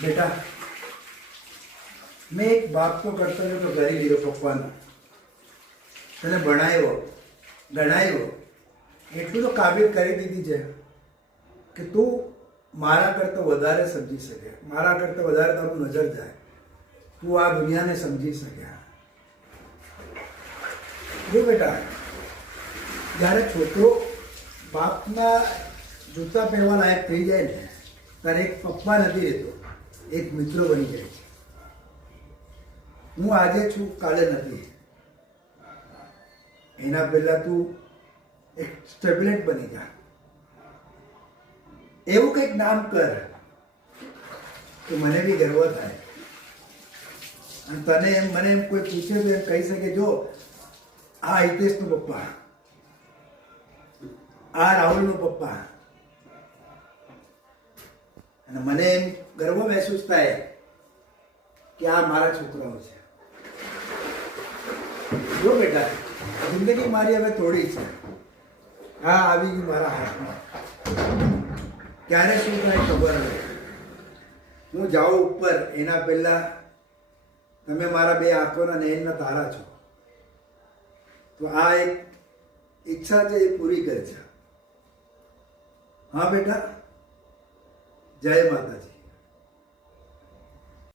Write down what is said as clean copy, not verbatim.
બેટા, મેં એક બાપ તો કર્તવ્ય તો કરી દીધો પપ્પાનો. તને ભણાવ્યો, ગણાવ્યો, એટલું તો કાબિલ કરી દીધી છે કે તું મારા કરતાં વધારે સમજી શકે, મારા કરતાં વધારે તારું નજર જાય, તું આ દુનિયાને સમજી શક્યા. જો બેટા, જ્યારે છોકરો બાપના જૂતા પહેરવા લાયક થઈ જાય ને ત્યારે એક પપ્પા નથી રહેતો, એક મિત્ર બની જાય છે. હું આજે છું, કાલે નથી. એના પહેલા તું એક સ્ટેબિલેટ બની જા. એવું કંઈક નામ કર તો મને બી ગર્વ થાય. અને તને એમ મને એમ કોઈ પૂછે તો એમ કહી શકે, જો આ હિતેશનો પપ્પા, આ રાહુલનો પપ્પા. અને મને એમ ગર્વ મહેસૂસ થાય કે આ મારા છોકરાઓ છે. જો બેટા, જિંદગી મારી હવે થોડી છે. હા, આવી ગઈ મારા હાથમાં. ક્યારે શું થાય ખબર નથી. હું જાઉં ઉપર એના પહેલા તમે મારા બે આંખોના નયનના તારા છો. તો આ એક ઈચ્છા છે, એ પૂરી કરી છે. હા બેટા, જય માતાજી.